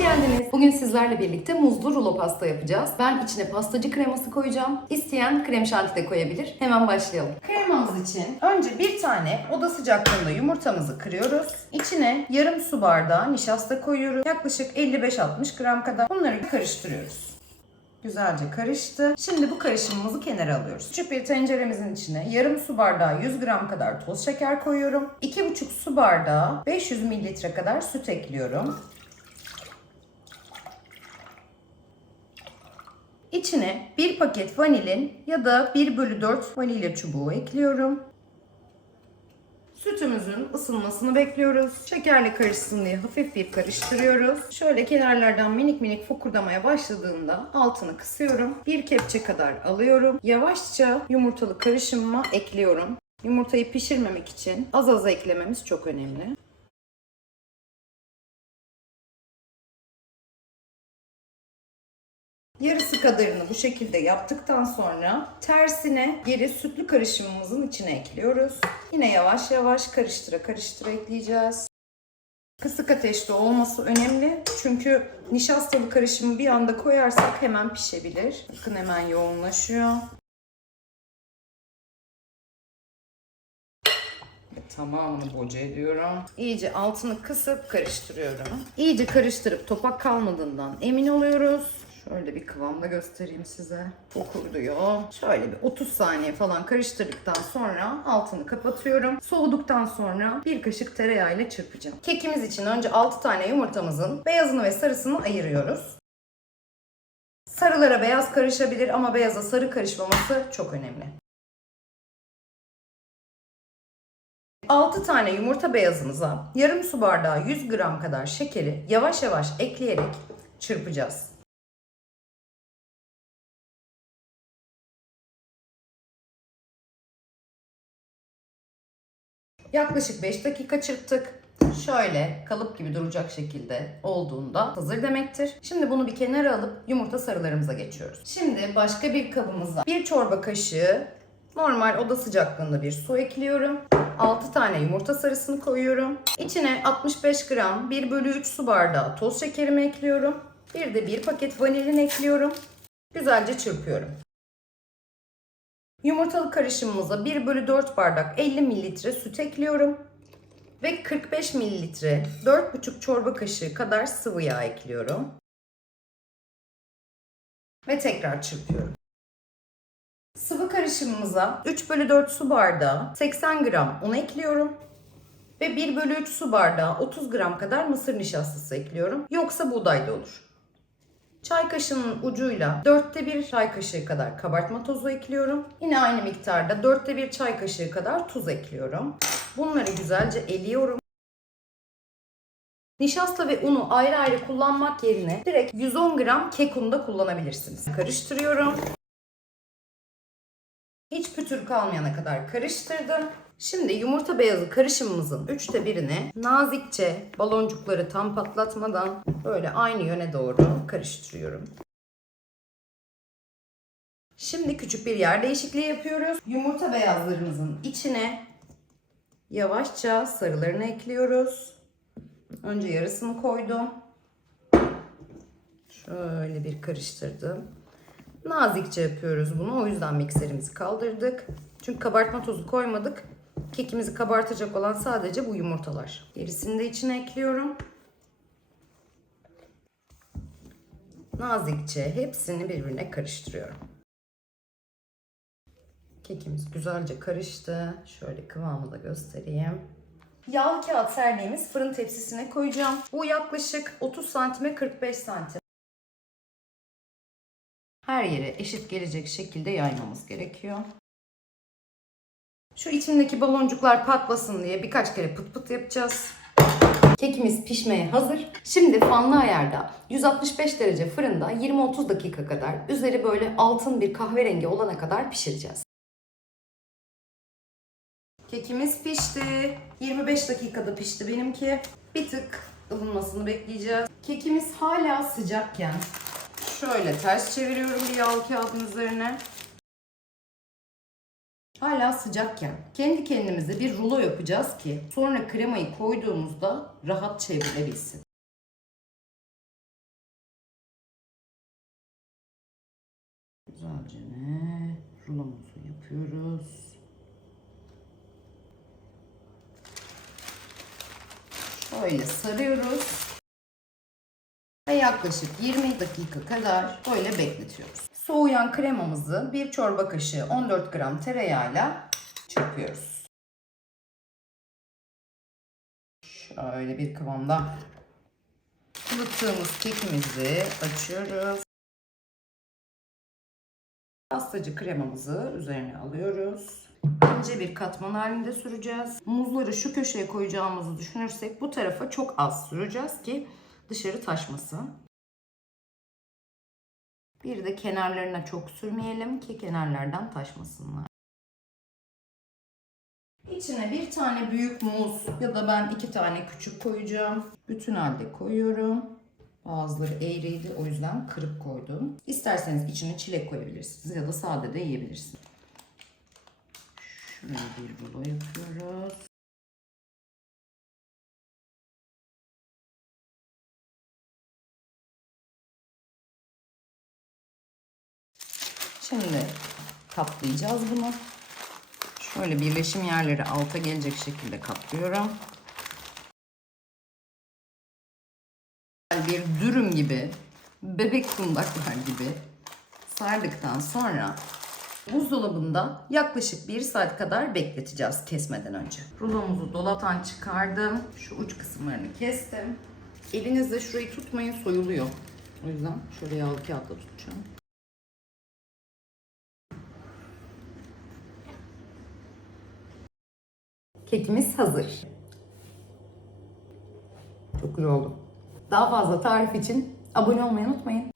geldiniz. Bugün sizlerle birlikte muzlu rulo pasta yapacağız. Ben içine pastacı kreması koyacağım. İsteyen krem şanti de koyabilir. Hemen başlayalım. Kremamız için önce bir tane oda sıcaklığında yumurtamızı kırıyoruz. İçine yarım su bardağı nişasta koyuyoruz. Yaklaşık 55-60 gram kadar. Bunları karıştırıyoruz. Güzelce karıştı. Şimdi bu karışımımızı kenara alıyoruz. Küçük bir tenceremizin içine yarım su bardağı 100 gram kadar toz şeker koyuyorum. 2,5 su bardağı 500 mililitre kadar süt ekliyorum. İçine bir paket vanilin ya da 1 bölü 4 vanilya çubuğu ekliyorum. Sütümüzün ısınmasını bekliyoruz. Şekerle karışsın diye hafif bir karıştırıyoruz. Şöyle kenarlardan minik minik fokurdamaya başladığında altını kısıyorum. Bir kepçe kadar alıyorum. Yavaşça yumurtalı karışımıma ekliyorum. Yumurtayı pişirmemek için az az eklememiz çok önemli. Yarısı kadarını bu şekilde yaptıktan sonra tersine geri sütlü karışımımızın içine ekliyoruz. Yine yavaş yavaş karıştıra karıştıra ekleyeceğiz. Kısık ateşte olması önemli. Çünkü nişastalı karışımı bir anda koyarsak hemen pişebilir. Bakın hemen yoğunlaşıyor. Tamamını boca ediyorum. İyice altını kısıp karıştırıyorum. İyice karıştırıp topak kalmadığından emin oluyoruz. Şöyle bir kıvamda göstereyim size. Fokurduyor. Şöyle bir 30 saniye falan karıştırdıktan sonra altını kapatıyorum. Soğuduktan sonra bir kaşık tereyağıyla çırpacağım. Kekimiz için önce 6 tane yumurtamızın beyazını ve sarısını ayırıyoruz. Sarılara beyaz karışabilir ama beyaza sarı karışmaması çok önemli. 6 tane yumurta beyazımıza yarım su bardağı 100 gram kadar şekeri yavaş yavaş ekleyerek çırpacağız. Yaklaşık 5 dakika çırptık. Şöyle kalıp gibi duracak şekilde olduğunda hazır demektir. Şimdi bunu bir kenara alıp yumurta sarılarımıza geçiyoruz. Şimdi başka bir kabımıza bir çorba kaşığı normal oda sıcaklığında bir su ekliyorum. 6 tane yumurta sarısını koyuyorum. İçine 65 gram 1 bölü 3 su bardağı toz şekerimi ekliyorum. Bir de bir paket vanilin ekliyorum. Güzelce çırpıyorum. Yumurtalı karışımımıza 1 bölü 4 bardak 50 mililitre süt ekliyorum. Ve 45 mililitre 4,5 çorba kaşığı kadar sıvı yağ ekliyorum. Ve tekrar çırpıyorum. Sıvı karışımımıza 3 bölü 4 su bardağı 80 gram un ekliyorum. Ve 1 bölü 3 su bardağı 30 gram kadar mısır nişastası ekliyorum. Yoksa buğday da olur. Çay kaşığının ucuyla dörtte bir çay kaşığı kadar kabartma tozu ekliyorum. Yine aynı miktarda dörtte bir çay kaşığı kadar tuz ekliyorum. Bunları güzelce eliyorum. Nişasta ve unu ayrı ayrı kullanmak yerine direkt 110 gram kek unu da kullanabilirsiniz. Karıştırıyorum. Hiç pütür kalmayana kadar karıştırdım. Şimdi yumurta beyazı karışımımızın üçte birini nazikçe baloncukları tam patlatmadan böyle aynı yöne doğru karıştırıyorum. Şimdi küçük bir yer değişikliği yapıyoruz. Yumurta beyazlarımızın içine yavaşça sarılarını ekliyoruz. Önce yarısını koydum. Şöyle bir karıştırdım. Nazikçe yapıyoruz bunu. O yüzden mikserimizi kaldırdık. Çünkü kabartma tozu koymadık. Kekimizi kabartacak olan sadece bu yumurtalar. Gerisini de içine ekliyorum. Nazikçe hepsini birbirine karıştırıyorum. Kekimiz güzelce karıştı. Şöyle kıvamı da göstereyim. Yağlı kağıt serdiğimiz fırın tepsisine koyacağım. Bu yaklaşık 30 santime 45 santim. Her yere eşit gelecek şekilde yaymamız gerekiyor. Şu içindeki baloncuklar patlasın diye birkaç kere pıt pıt yapacağız. Kekimiz pişmeye hazır. Şimdi fanlı ayarda 165 derece fırında 20-30 dakika kadar üzeri böyle altın bir kahverengi olana kadar pişireceğiz. Kekimiz pişti. 25 dakikada pişti benimki. Bir tık ılınmasını bekleyeceğiz. Kekimiz hala sıcakken Şöyle ters çeviriyorum bir yağlı kağıdın üzerine. Hala sıcakken kendi kendimize bir rulo yapacağız ki sonra kremayı koyduğumuzda rahat çevrilebilsin. Güzelce ne? Rulomuzu yapıyoruz. Şöyle sarıyoruz. Yaklaşık 20 dakika kadar böyle bekletiyoruz. Soğuyan kremamızı bir çorba kaşığı 14 gram tereyağıyla çırpıyoruz. Şöyle bir kıvamda ılıttığımız kekimizi açıyoruz. Pastacı kremamızı üzerine alıyoruz. İnce bir katman halinde süreceğiz. Muzları şu köşeye koyacağımızı düşünürsek bu tarafa çok az süreceğiz ki dışarı taşmasın. Bir de kenarlarına çok sürmeyelim ki kenarlardan taşmasınlar. İçine bir tane büyük muz ya da ben iki tane küçük koyacağım. Bütün halde koyuyorum. Bazıları eğriydi o yüzden kırıp koydum. İsterseniz içine çilek koyabilirsiniz ya da sade de yiyebilirsiniz. Şuraya bir rulo yapıyoruz. Şimdi kaplayacağız bunu. Şöyle birleşim yerleri alta gelecek şekilde kaplıyorum. Bir dürüm gibi, bebek kundaklar gibi sardıktan sonra buzdolabında yaklaşık 1 saat kadar bekleteceğiz kesmeden önce. Rulomuzu dolaptan çıkardım. Şu uç kısımlarını kestim. Elinizle şurayı tutmayın soyuluyor. O yüzden şöyle yağlı kağıtla tutacağım. Kekimiz hazır. Çok güzel oldu. Daha fazla tarif için abone olmayı unutmayın.